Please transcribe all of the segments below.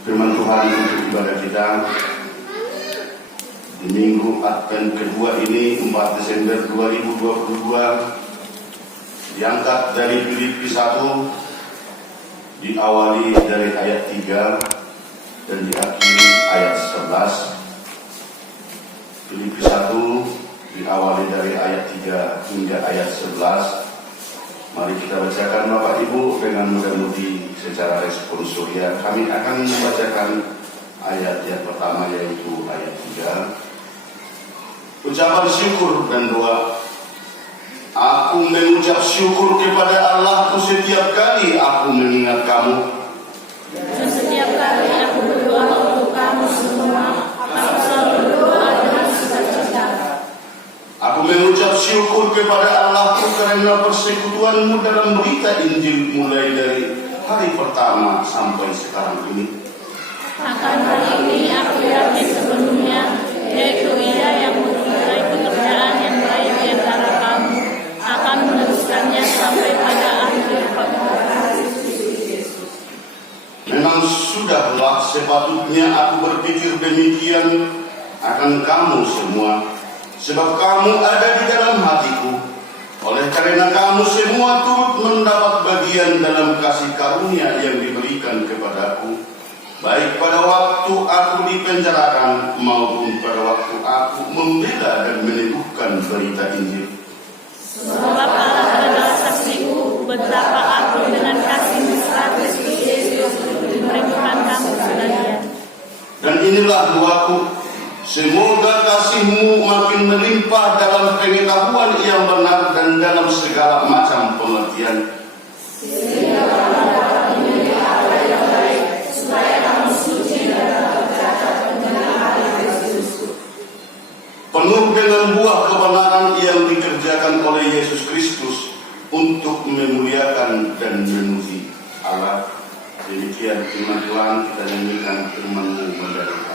Firman Tuhan untuk ibadah kita di Minggu Advent kedua ini, 4 Desember 2022, diangkat dari Filipi 1, diawali dari ayat 3 dan diakhiri ayat 11. Filipi 1 diawali dari ayat 3 hingga ayat 11. Mari kita bacakan Bapak Ibu dengan mudah-mudi secara responsoria. Kami akan membacakan ayat yang pertama, yaitu ayat 3. Ucapan syukur dan doa. Aku mengucap syukur kepada Allahku setiap kali aku mengingat kamu. Dan setiap kali aku berdoa untuk kamu semua, aku selalu berdoa dengan sukacita. Aku mengucap syukur kepada Allahku karena persekutuanmu dalam berita Injil mulai dari hari pertama sampai sekarang ini. Akan hal ini aku yakin sebelumnya, yaitu Ia yang memulai pekerjaan yang baik di antara kamu akan meneruskannya sampai pada akhir pengorbanan. Memang sudahlah sepatutnya aku berpikir demikian akan kamu semua, sebab kamu ada di dalam hatiku. Oleh karena kamu semua turut mendapat bagian dalam kasih karunia yang diberikan kepadaku, baik pada waktu aku dipenjarakan maupun pada waktu aku membela dan meneguhkan berita Injil. Sebab Allah adalah saksiku betapa aku dengan kasih mesra Kristus Yesus merindukan kamu sekalian. Dan inilah doaku, semoga kasihmu makin melimpah dalam pengetahuan yang benar dan dalam segala macam pengertian. Sehingga kamu dapat memilih apa yang baik, supaya kamu suci dan dapat bercacat mengenal hari Kristus. Penuh dengan buah kebenaran yang dikerjakan oleh Yesus Kristus untuk memuliakan dan memuji Allah. Demikian firman Tuhan, kita nyanyikan firman-Mu mendalam.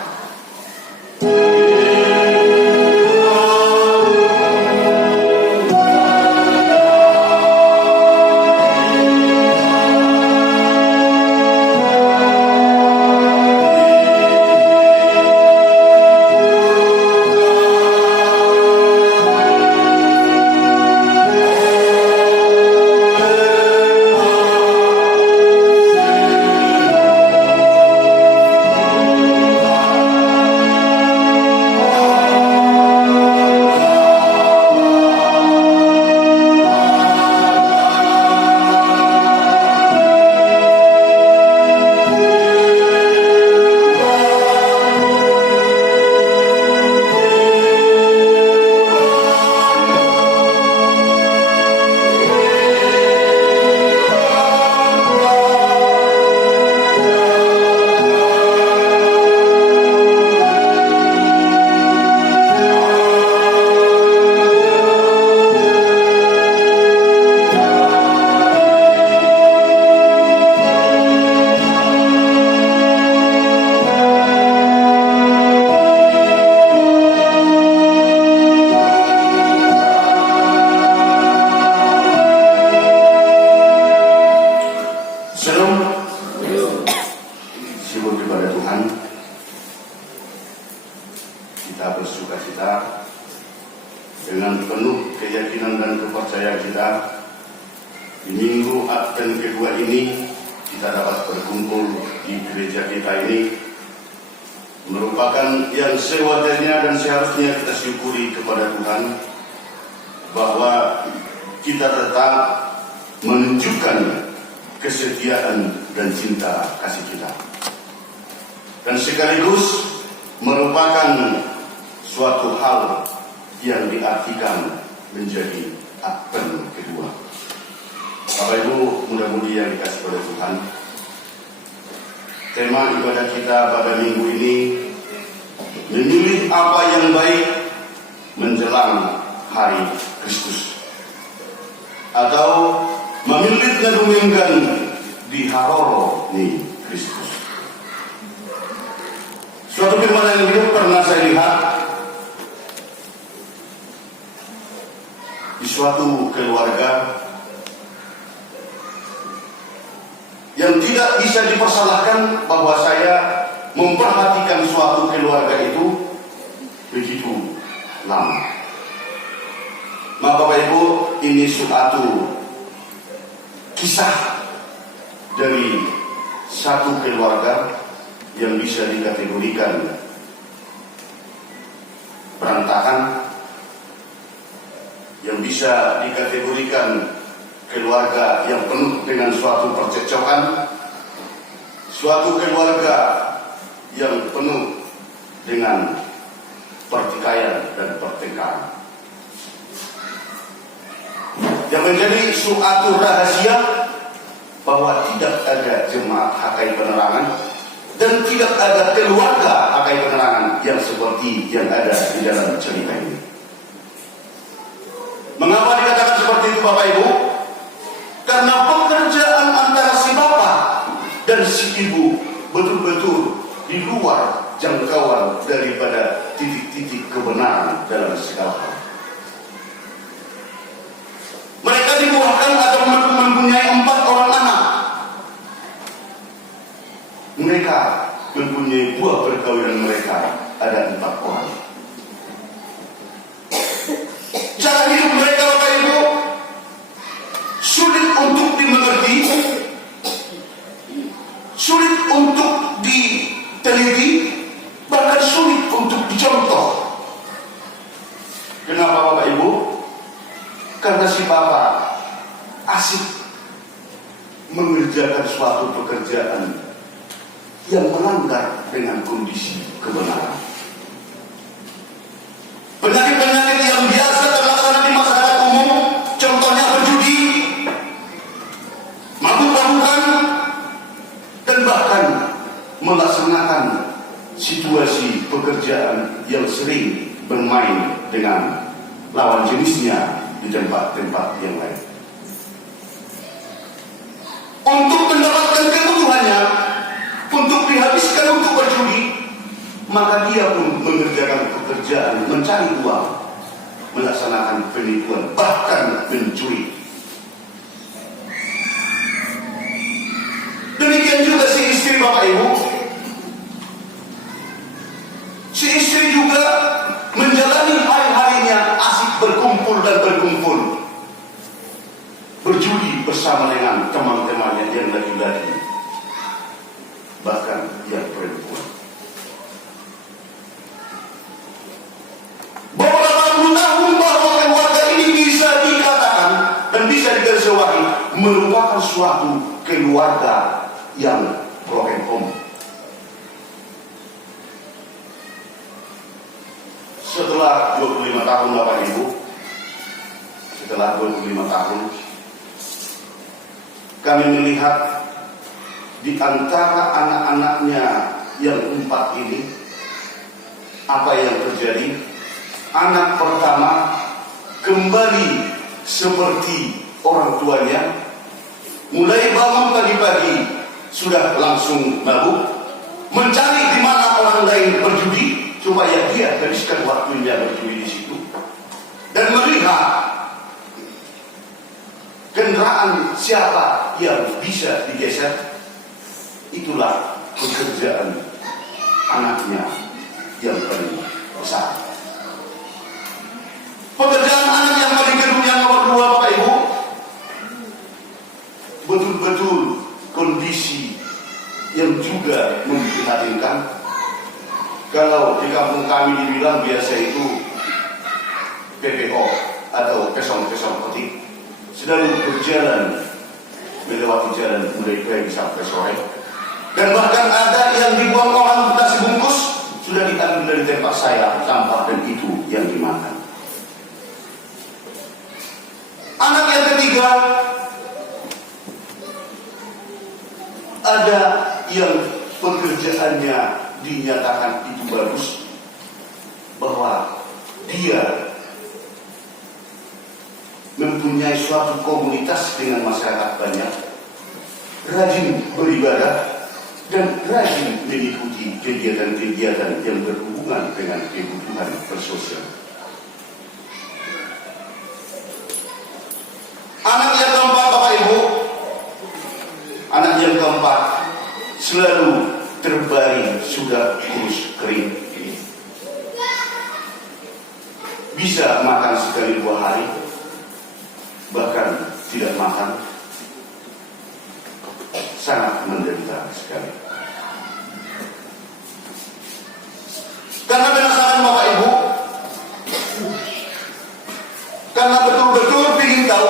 Dan sekaligus merupakan suatu hal yang diartikan menjadi Advent kedua. Bapak Ibu, mudah-mudahan yang dikasih oleh Tuhan, tema ibadah kita pada minggu ini memilih apa yang baik menjelang hari Kristus, atau memilih ngedumingkan di haroro nih Kristus. Suatu firman yang hidup pernah saya lihat di suatu keluarga yang tidak tidak bisa dipersalahkan bahwa saya memperhatikan suatu keluarga itu begitu lama. Maka Bapak Ibu, ini suatu kisah dari satu keluarga yang bisa dikategorikan berantakan, yang bisa dikategorikan keluarga yang penuh dengan suatu percekcokan, suatu keluarga yang penuh dengan pertikaian dan pertengkaran. Yang menjadi suatu rahasia bahwa tidak ada jemaat HKI Penerangan dan tidak ada keluarga HKI Penerangan yang seperti yang ada di dalam cerita ini. Mengapa dikatakan seperti itu Bapak Ibu? Karena pekerjaan antara si bapak dan si ibu betul-betul di luar jangkauan daripada titik-titik kebenaran dalam segala hal. Mereka dibuahkan atau mempunyai 4 orang anak. Mereka mempunyai buah perkawinan mereka ada 4 orang. Cara hidup mereka Bapak Ibu sulit untuk dimengerti, sulit untuk diteliti, bahkan sulit untuk dicontoh. Kenapa Bapak Ibu? Karena si bapak asik mengerjakan suatu pekerjaan yang melanggar dengan kondisi kebenaran. Penyakit-penyakit yang biasa terlaksana di masyarakat umum, contohnya berjudi, mabuk-mabukan, dan bahkan melaksanakan situasi pekerjaan yang sering bermain dengan lawan jenisnya di tempat-tempat yang lain. Untuk mendapatkan kebutuhannya, untuk dihabiskan untuk berjudi, maka dia pun mengerjakan pekerjaan mencari uang, melaksanakan penipuan, bahkan mencuri. Demikian juga si istri Bapak Ibu. Si istri juga menjalani hari-harinya asik berkumpul dan berkumpul, berjudi bersama dengan teman-temannya yang laki-laki, bahkan yang perempuan. Beberapa puluh tahun bahwa keluarga ini bisa dikatakan dan bisa digarisbawahi merupakan suatu keluarga yang broken home. Setelah 25 tahun Bapak Ibu, setelah 25 tahun, kami melihat di antara anak-anaknya yang 4 ini, apa yang terjadi? Anak pertama kembali seperti orang tuanya, mulai bangun pagi-pagi sudah langsung mabuk, mencari di mana orang lain berjudi supaya dia habiskan waktunya berjudi di situ, dan melihat kendaraan siapa yang bisa digeser. Itulah pekerjaan anaknya yang paling besar. Pekerjaan anak yang paling kedua, yang nomor 2 Bapak Ibu, betul-betul kondisi yang juga memprihatinkan. Kalau di kampung kami dibilang biasa itu PPO atau pesong-pesong petik, sedang berjalan melewati jalan mulai pagi sampai sore, dan bahkan ada yang dibuang orang nasi bungkus sudah diambil dari tempat saya sampah, dan itu yang dimakan. Anak yang ketiga, ada yang pekerjaannya dinyatakan itu bagus, bahwa dia mempunyai suatu komunitas dengan masyarakat banyak, rajin beribadah, dan rajin mengikuti kegiatan-kegiatan yang berhubungan dengan kebutuhan bersosial. Anak yang keempat Bapak Ibu, anak yang keempat selalu terbaring sudah kurus kering. Bisa makan sekali 2 hari, bahkan tidak makan, sangat menderita sekali. Karena penasaran Bapak Ibu, karena betul-betul ingin tahu,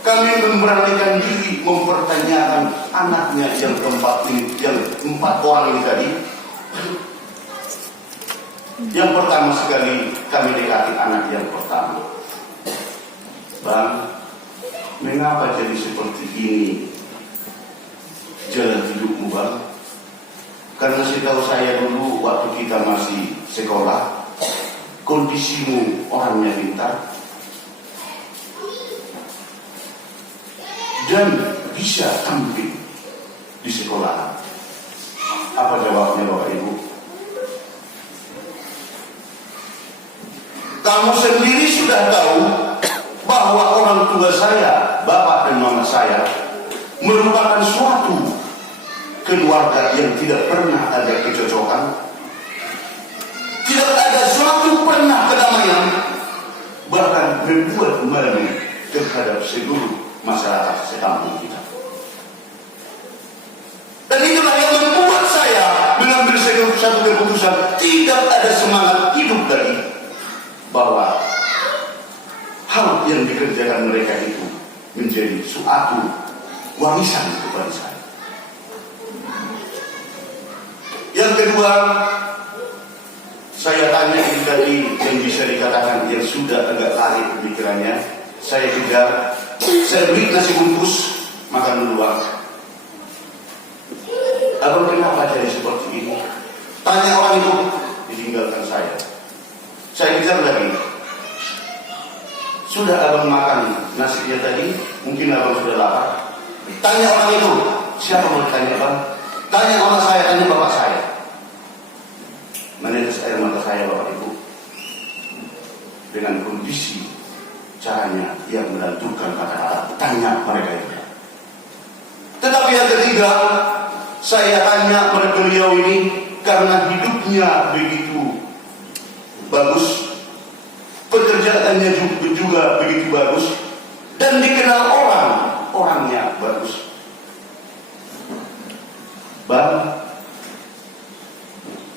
kami memberanikan diri mempertanyakan anaknya yang 4 orang ini tadi. Yang pertama sekali kami dekati anak yang pertama. Bang, mengapa jadi seperti ini jalan hidupmu, Bang? Karena setahu saya dulu waktu kita masih sekolah, kondisimu orangnya pintar dan bisa tampil di sekolah. Apa jawabnya Bapak Ibu? Kamu sendiri sudah tahu bahwa orang tua saya, bapak dan mama saya, merupakan suatu keluarga yang tidak pernah ada kecocokan, tidak ada suatu pernah kedamaian, bahkan membuat malu terhadap seluruh masyarakat sekampung kita. Dan itulah yang membuat saya mengambil satu keputusan, tidak ada semangat hidup lagi, bahwa hal yang dikerjakan mereka itu menjadi suatu warisan kepada saya. Yang kedua, saya tanya ini tadi yang bisa dikatakan yang sudah agak lari pemikirannya. Saya kejar, saya beli nasi bungkus, makan dulu Bang. Abang kenapa jadi seperti ini? Tanya orang itu, ditinggalkan saya. Saya kejar lagi. Sudah abang makan nasinya tadi? Mungkin abang sudah lapar. Tanya orang itu, siapa mau ditanya Bang? Tanya orang saya, tanya bapak saya. Menetes air mata saya Bapak Ibu. Dengan kondisi caranya yang menentukan kata-kata, tanya mereka itu. Tetapi yang ketiga, saya tanya pada beliau ini karena hidupnya begitu bagus, pekerjaannya juga begitu bagus, dan dikenal orangnya bagus. Bang,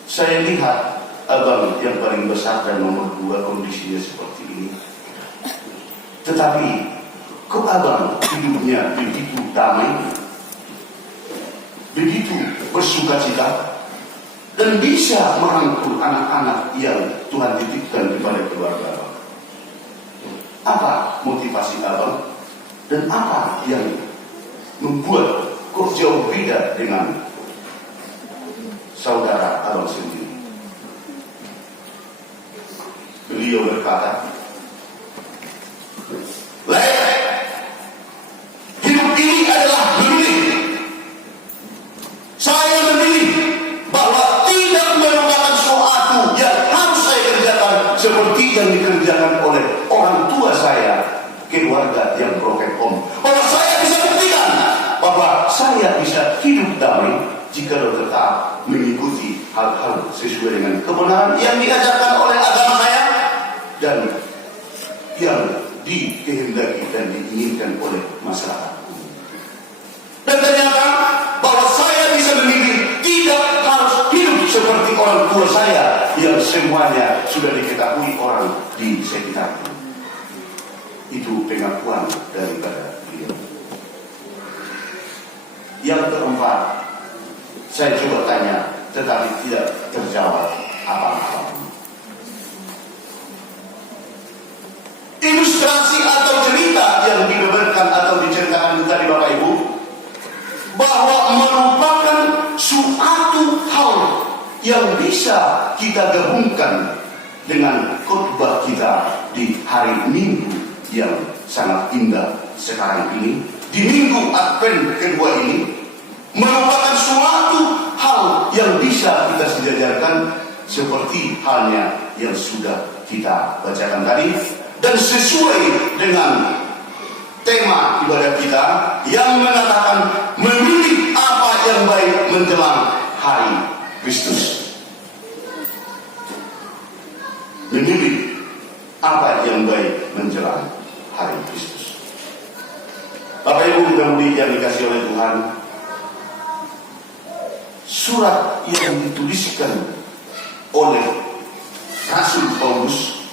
saya lihat abang yang paling besar dan nomor 2 kondisinya seperti ini. Tetapi kok abang hidupnya begitu damai, begitu bersukacita, dan bisa merangkul anak-anak yang Tuhan titipkan kepada keluarga abang? Apa motivasi abang? Dan apa yang membuat kok jauh beda dengan saudara abang sendiri? Beliau berkata, hidup ini adalah memilih. Saya memilih bahwa tidak merupakan suatu yang harus saya kerjakan seperti yang dikerjakan oleh orang tua saya, keluarga yang broken home. Bahwa saya bisa buktikan bahwa saya bisa hidup damai jika tetap mengikuti hal-hal sesuai dengan kebenaran yang diajarkan oleh agama saya dan yang dikehendaki dan diinginkan oleh masyarakat. Dan ternyata bahwa saya bisa memilih tidak harus hidup seperti orang tua saya yang semuanya sudah diketahui orang di sekitarnya. Itu pengakuan daripada beliau. Yang keempat, saya coba tanya, tetapi tidak terjawab apa-apa. Ilustrasi atau cerita yang dibeberkan atau diceritakan tadi Bapak Ibu, bahwa merupakan suatu hal yang bisa kita gabungkan dengan khotbah kita di hari Minggu yang sangat indah sekarang ini, di Minggu Advent kedua ini, merupakan suatu hal yang bisa kita sejajarkan seperti halnya yang sudah kita bacakan tadi, dan sesuai dengan tema ibadah kita yang mengatakan memilih apa yang menjelang hari Kristus. Memilih apa yang baik menjelang hari Kristus. Bapak Ibu mudah-mudahan yang dikasih oleh Tuhan, surat yang dituliskan oleh Rasul Paulus,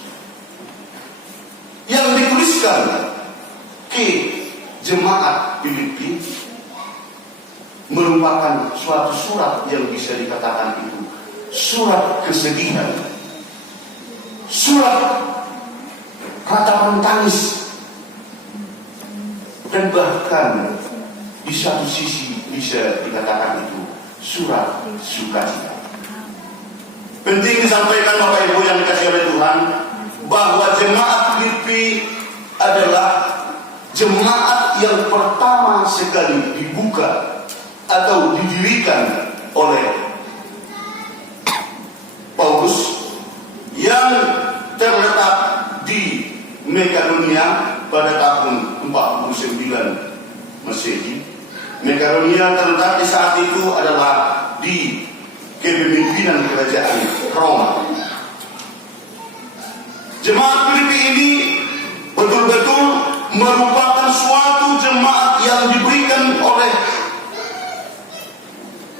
yang dituliskan ke jemaat Filipi, merupakan suatu surat yang bisa dikatakan itu surat kesedihan, surat ratapan tangis, dan bahkan di satu sisi bisa dikatakan itu surat sukacita. Penting disampaikan Bapak Ibu yang dikasih oleh Tuhan, bahwa jemaat Filipi adalah jemaat yang pertama sekali dibuka atau didirikan oleh Paulus, yang terletak di Makedonia pada tahun 49 Masehi. Makedonia terletak di saat itu adalah di kepemimpinan kerajaan Roma. Jemaat Filipi ini betul-betul merupakan suatu jemaat yang diberikan oleh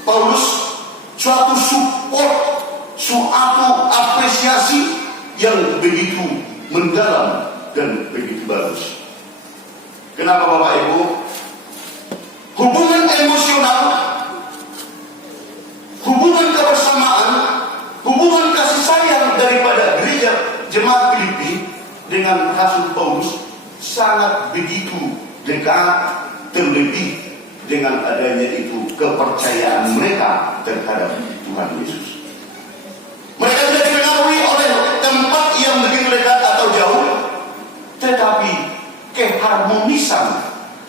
Paulus suatu support, suatu apresiasi yang begitu mendalam dan begitu bagus. Kenapa Bapak Ibu? Hubungan emosional, hubungan kebersamaan, hubungan kasih sayang daripada gereja jemaat Filipi dengan Rasul Paulus sangat begitu dekat, terlebih dengan adanya itu kepercayaan mereka terhadap Tuhan Yesus. Mereka tidak dipengaruhi oleh tempat yang begitu dekat atau jauh, tetapi keharmonisan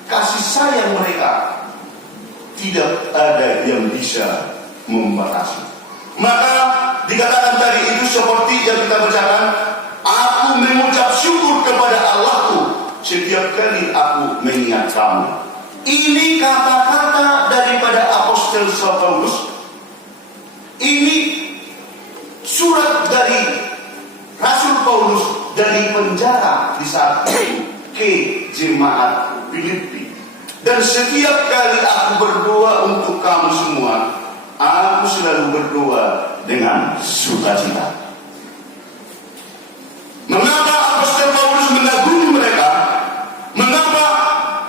kasih sayang mereka tidak ada yang bisa membatasi. Maka dikatakan tadi itu seperti yang kita bacakan, aku mengucap syukur kepada Allahku setiap kali aku mengingat kamu. Ini kata-kata daripada Apostel Paulus. Ini surat dari Rasul Paulus dari penjara di saat itu ke jemaat Filipi. Dan setiap kali aku berdoa untuk kamu semua, aku selalu berdoa dengan sukacita. Mengapa Apostel Paulus mengagumi mereka? Mengapa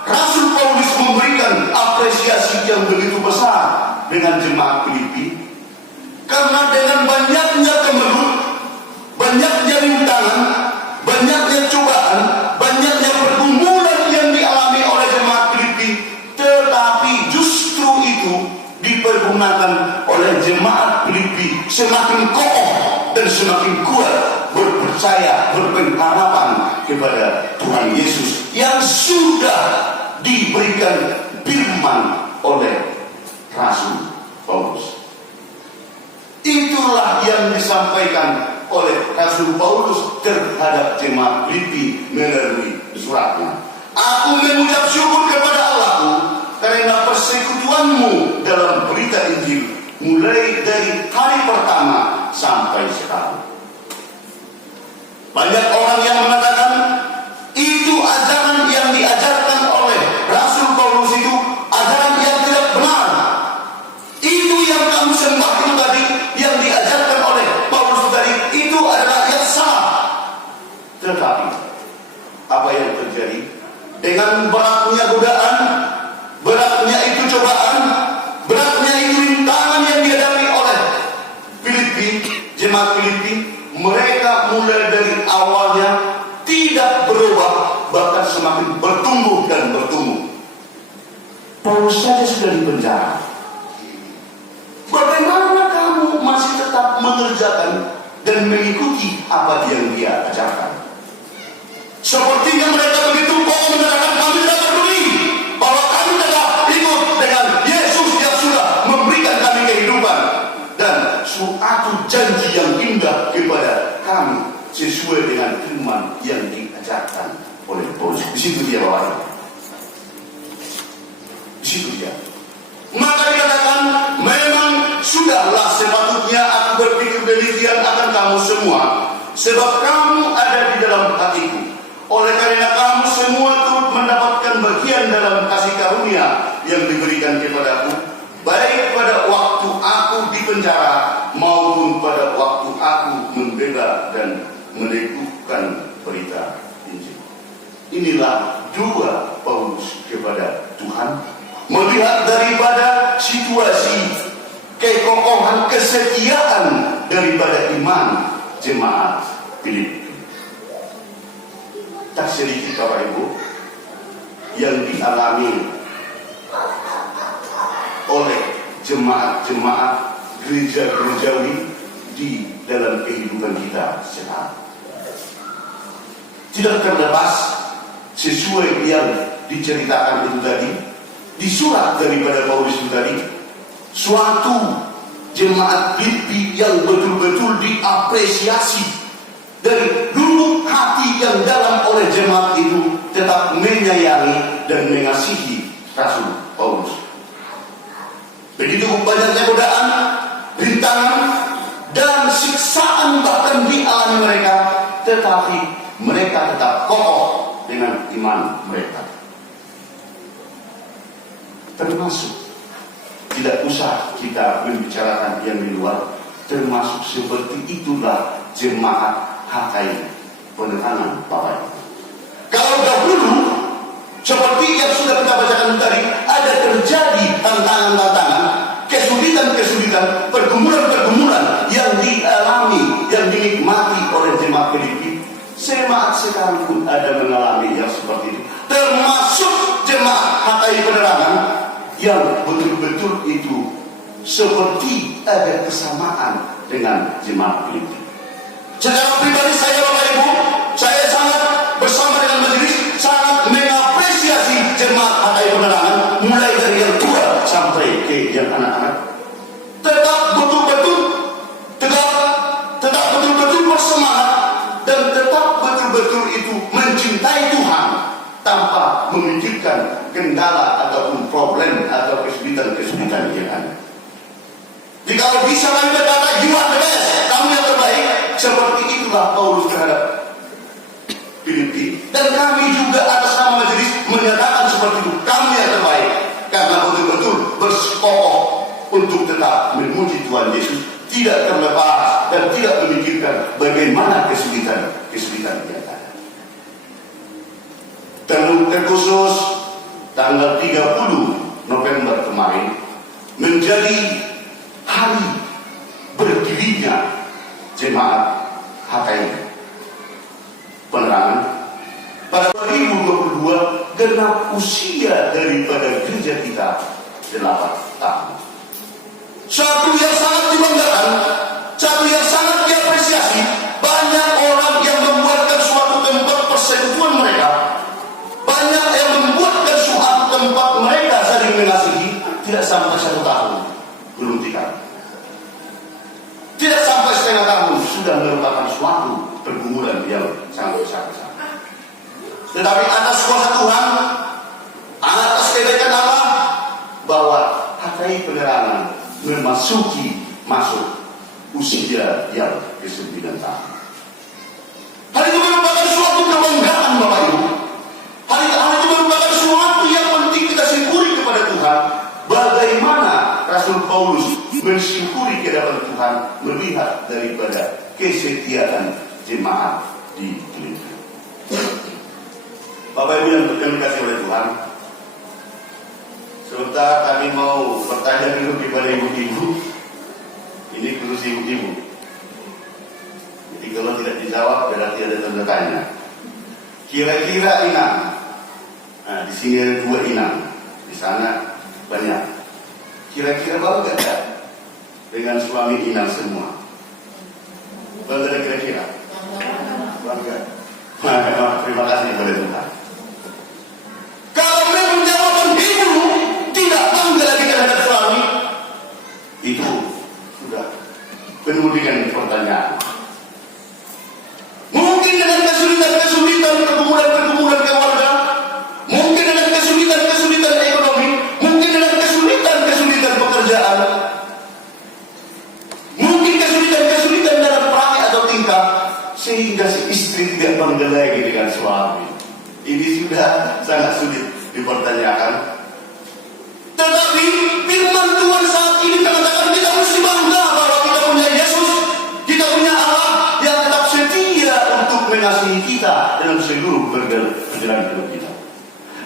Rasul Paulus memberikan apresiasi yang begitu besar dengan jemaat Filipi? Karena dengan banyaknya kemelut, banyaknya rintangan, banyaknya cobaan, banyaknya pergumulan yang dialami oleh jemaat Filipi, tetapi justru itu dipergunakan oleh jemaat Filipi semakin kokoh dan semakin kuat berpercaya, berpengharapan kepada Tuhan Yesus yang sudah diberikan firman oleh Rasul Paulus. Itulah yang disampaikan oleh Rasul Paulus terhadap jemaat Filipi melalui suratnya. Aku mengucap syukur kepada Allahku karena persekutuanmu dalam berita Injil mulai dari hari pertama sampai sekarang. Banyak orang yang mengatakan itu ajaran yang diajarkan oleh Rasul Paulus itu ajaran yang tidak benar. Itu yang kamu sembah itu tadi, yang diajarkan oleh Paulus tadi, itu adalah yang salah. Tetapi apa yang terjadi dengan beratnya godaan, beratnya itu cobaan, beratnya itu rintangan yang dihadapi oleh Filipi, jemaat Filipi, mereka mulai dari awalnya tidak berubah, bahkan semakin bertumbuh dan bertumbuh. Paulus saja sudah dipenjara. Bagaimana kamu masih tetap mengerjakan dan mengikuti apa yang dia ajarkan? Sepertinya mereka begitu kokoh mengatakan kami tidak peduli bahwa kami telah ikut dengan Yesus yang sudah memberikan kami kehidupan dan suatu janji yang indah kepada kami sesuai dengan firman yang diajarkan oleh Paulus. Di situ dia Bapak. Di situ dia. Maka dikatakan demikian akan kamu semua, sebab kamu ada di dalam hatiku. Oleh karena kamu semua turut mendapatkan bagian dalam kasih karunia yang diberikan kepadaku, baik pada waktu aku di penjara maupun pada waktu aku membela dan meneguhkan berita Injil. Inilah doa Paulus kepada Tuhan, melihat daripada situasi kekokohan kesetiaan daripada iman jemaat Filipi. Tak sedikit Bapak Ibu yang dialami oleh jemaat-jemaat gereja-gerejawi di dalam kehidupan kita sehari. Tidak terlepas sesuai yang diceritakan itu tadi di surat daripada Paulus itu tadi, suatu jemaat Filipi yang betul-betul diapresiasi dari lubuk hati yang dalam oleh jemaat itu tetap menyayangi dan mengasihi Rasul Paulus. Begitu banyaknya godaan, rintangan, dan siksaan bahkan dialami mereka, tetapi mereka tetap kokoh dengan iman mereka. Termasuk, tidak usah kita membicarakan yang di luar, termasuk seperti itulah jemaat HKI Penerangan Bapak Ibu. Kalau dahulu seperti yang sudah kita bacakan tadi, ada terjadi tantangan-tantangan, kesulitan-kesulitan, pergumulan-pergumulan yang dialami, yang dinikmati oleh jemaat Filipi. Jemaat sekarang pun ada mengalami yang seperti itu, termasuk jemaat HKI Penerangan yang betul-betul itu seperti ada kesamaan dengan jemaat Filipi. Secara pribadi saya Bapak Ibu, saya sangat bersama dengan majelis sangat mengapresiasi jemaat HKI Penerangan, mulai dari yang tua sampai ke yang anak-anak. Tetap betul-betul bersemangat dan tetap betul-betul itu mencintai Tuhan tanpa memikirkan kendala ataupun problem atau kesulitan-kesulitan yang ada. Jika bisa kami berkata, you are the best, kamu yang terbaik. Seperti itulah Paulus terhadap Filipi, dan kami juga atas nama majelis menyatakan seperti itu, kamu yang terbaik, karena betul-betul bersekokoh untuk tetap memuji Tuhan Yesus, tidak terlepas dan tidak memikirkan bagaimana kesulitan yang ada. Terkhusus tanggal 30 November kemarin menjadi hari berdirinya jemaat HKI Penerangan pada 2022, genap usia daripada gereja kita 8 tahun. Satu yang sangat dibanggakan, satu yang sangat diapresiasi. Banyak orang yang membuatkan suatu tempat persekutuan mereka, banyak yang membuatkan suatu tempat mereka saling mengasihi, tidak sampai 1 tahun belum tikar. Tidak sampai setengah tahun sudah merupakan suatu pergumulan yang sangat besar. Tetapi atas kuasa Tuhan, atas kebaikan Allah, bahwa HKI Penerangan masuk usia yang ke-9 tahun. Hal itu merupakan suatu kebanggaan Bapak Ibu. Hal itu merupakan suatu yang penting kita syukuri kepada Tuhan. Bagaimana Rasul Paulus mensyukuri kedatangan Tuhan melihat daripada kesetiaan jemaat di Filipi. Bapak Ibu yang dikasihi oleh Tuhan, sebentar kami mau bertanya dulu kepada ibu-ibu. Ini khusus ibu-ibu. Jadi kalau tidak dijawab berarti ada tanda tanya. Kira-kira inang. Nah, di sini ada 2 inang, di sana banyak. Kira-kira bangga gak dengan suami inang semua? Bangga kira-kira? Bangga. Terima kasih kepada Tuhan. Kalau memang jawaban ibu tidak bangga lagi terhadap suami, itu sudah penuh dengan pertanyaan. Mungkin dengan kesulitan-kesulitan, pergumulan-pergumulan keluarga, mungkin dengan kesulitan-kesulitan ekonomi, mungkin dengan kesulitan-kesulitan pekerjaan, mungkin kesulitan-kesulitan sehingga si istri tidak menggelai dengan suami. Ini sudah sangat sulit dipertanyakan. Tetapi firman Tuhan saat ini mengatakan kita mesti bangga bahwa kita punya Yesus, kita punya Allah yang tetap setia untuk mengasihi kita dalam seluruh perjalanan hidup kita.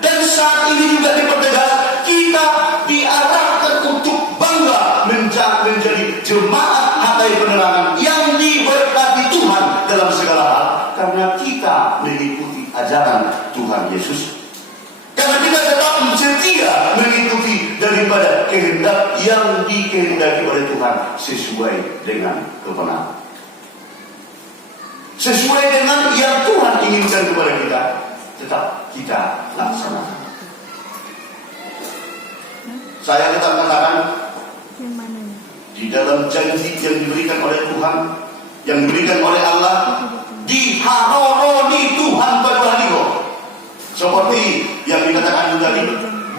Dan saat ini juga dipertegas, kita diarahkan untuk bangga menjadi jemaat HKI Penerangan yang diberkati Tuhan dalam segala hal, karena kita mengikuti ajaran Tuhan Yesus. Karena kita tetap setia mengikuti daripada kehendak yang dikehendaki oleh Tuhan sesuai dengan kebenaran, sesuai dengan yang Tuhan inginkan kepada kita, tetap kita laksanakan. Saya tetap katakan, di dalam janji yang diberikan oleh Tuhan, yang diberikan oleh Allah, diharoroni Tuhan pada hari ini. Seperti yang dikatakan tadi,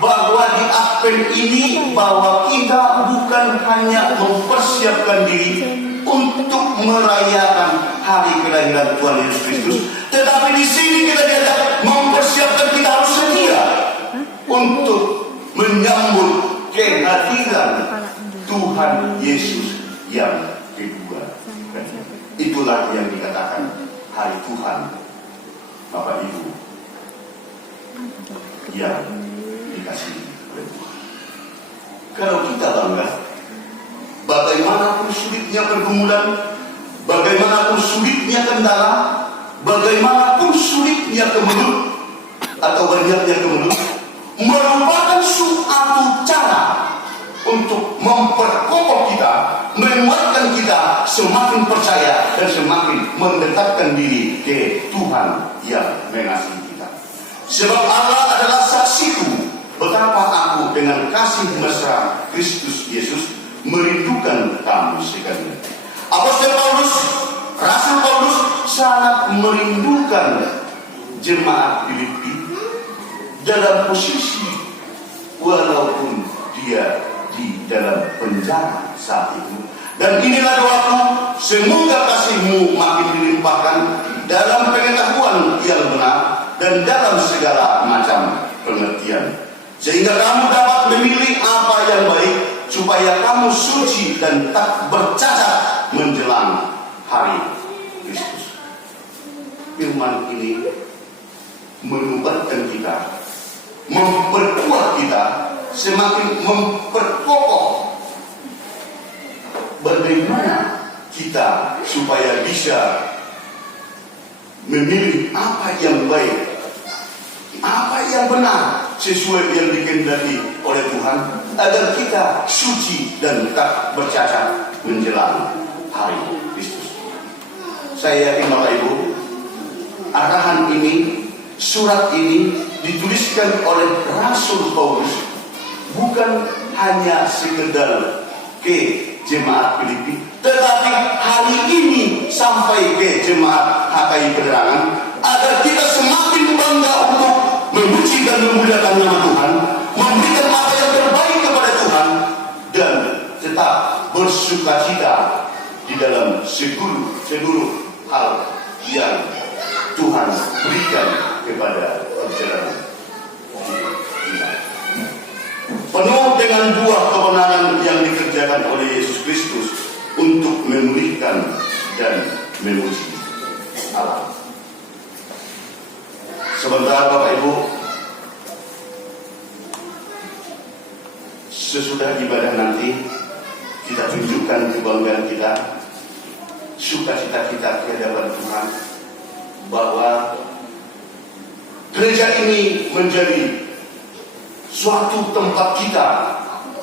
bahwa di Advent ini, bahwa kita bukan hanya mempersiapkan diri untuk merayakan hari kelahiran Tuhan Yesus Kristus, tetapi di sini kita diajak mempersiapkan, kita harus setia untuk menyambut kehadiran Tuhan Yesus yang kedua. Itulah yang dikatakan hari Tuhan, Bapak Ibu yang dikasihi oleh Tuhan. Kalau kita bangga, bagaimanapun sulitnya pergumulan, bagaimanapun sulitnya kendala, bagaimanapun sulitnya kemelut atau banyaknya kemelut, merupakan suatu cara untuk memperkokoh kita, menguatkan kita semakin percaya dan semakin mendekatkan diri ke Tuhan yang mengasihi kita. Sebab Allah adalah saksiku betapa aku dengan kasih mesra Kristus Yesus merindukan kamu sekalian. Apostol Paulus, Rasul Paulus sangat merindukan jemaat Filipi dalam posisi walaupun dia di dalam penjara saat itu. Dan inilah doaku, semoga kasihmu makin dilimpahkan dalam pengetahuan yang benar dan dalam segala macam pengertian, sehingga kamu dapat memilih apa yang baik, supaya kamu suci dan tak bercacat menjelang hari Kristus. Firman ini menguatkan kita, memperkuat kita, semakin memperkokoh bagaimana kita supaya bisa memilih apa yang baik, apa yang benar sesuai yang dikehendaki oleh Tuhan, agar kita suci dan tak bercacat menjelang hari Kristus. Saya yakin Bapak Ibu, arahan ini, surat ini dituliskan oleh Rasul Paulus bukan hanya sekedar ke jemaat Filipi, tetapi hari ini sampai ke jemaat HKI Penerangan, agar kita semakin bangga untuk memuji dan memuliakan nama Tuhan, memberikan apa yang terbaik kepada Tuhan, dan tetap bersukacita di dalam seluruh hal yang Tuhan berikan kepada perjalanan kita. Penuh dengan buah kebenaran yang dikerjakan oleh Yesus Kristus untuk memulihkan dan memuji Allah. Sebentar Bapak Ibu, sesudah ibadah nanti kita tunjukkan kebanggaan kita, sukacita kita di hadapan Tuhan, bahwa gereja ini menjadi suatu tempat kita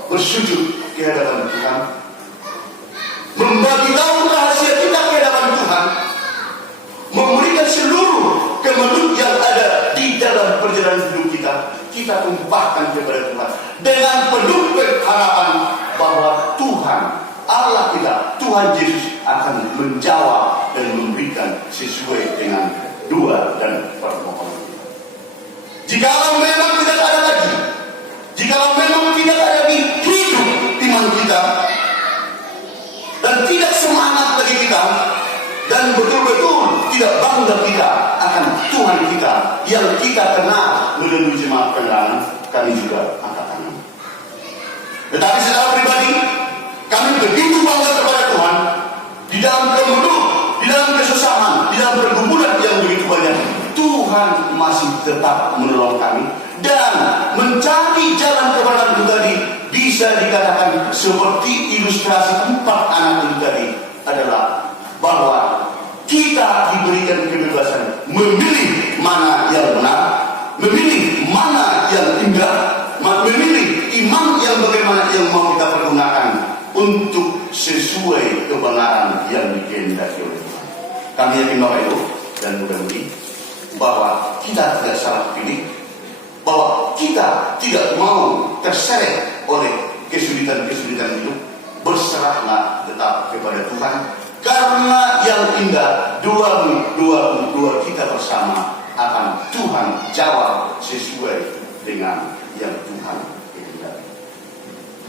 bersujud di hadapan Tuhan, membagi tahu rahasia kita di hadapan Tuhan, memberikan seluruh kemelut yang ada di dalam perjalanan hidup kita tumpahkan kepada Tuhan dengan penuh harapan bahwa Tuhan Allah kita, Tuhan Yesus akan menjawab dan memberikan sesuai dengan doa dan permohonan kita. Jikalau memang tidak ada lagi, jikalau memang tidak ada di hidup iman kita, dan tidak semangat bagi kita, dan betul-betul tidak bangga kita akan Tuhan kita yang kita kenal melalui jemaat pendanaan, kami juga angkat tangan. Tetapi secara pribadi, kami begitu bangga kepada Tuhan di dalam kemelut, di dalam kesusahan, di dalam pergumulan yang begitu banyak. Tuhan masih tetap menolong kami dan mencari jalan kebenaran itu tadi bisa dikatakan seperti ilustrasi 4 anak itu tadi adalah bahwa kita diberikan kebebasan memilih mana yang benar, memilih mana yang indah, memilih iman yang bagaimana yang mau kita pergunakan untuk sesuai kebenaran yang dikehendaki oleh Tuhan. Kami yakin Bapak Ibu dan mudah-mudi bahwa kita tidak salah pilih, bahwa kita tidak mau terseret oleh kesulitan-kesulitan hidup. Berserahlah tetap kepada Tuhan, karena yang indah dua kita bersama akan Tuhan jawab sesuai dengan yang Tuhan kehendaki.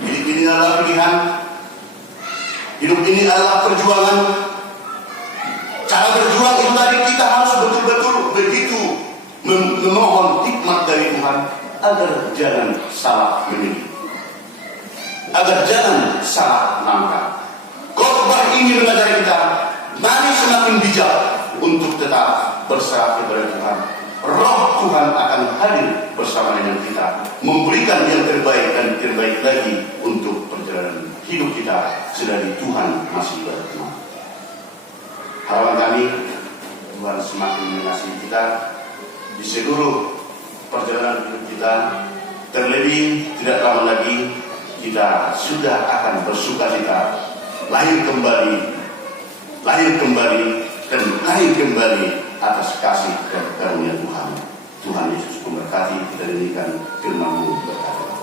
Hidup ini adalah pilihan, hidup ini adalah perjuangan. Cara berjuang itu tadi kita harus betul-betul begitu memohon hikmat dari Tuhan agar jangan salah memilih, agar jangan salah langkah. Khotbah ini mengajari kita, mari semakin bijak untuk tetap berserah kepada Tuhan. Roh Tuhan akan hadir bersama dengan kita, memberikan yang terbaik dan terbaik lagi untuk perjalanan hidup kita selagi Tuhan masih berkenan. Harapan kami, Tuhan semakin mengasihi kita di seluruh perjalanan hidup kita. Terlebih tidak lama lagi kita sudah akan bersukacita lahir kembali dan lahir kembali atas kasih dan karunia Tuhan. Tuhan Yesus memberkati, kita demikian firman-Mu berkata.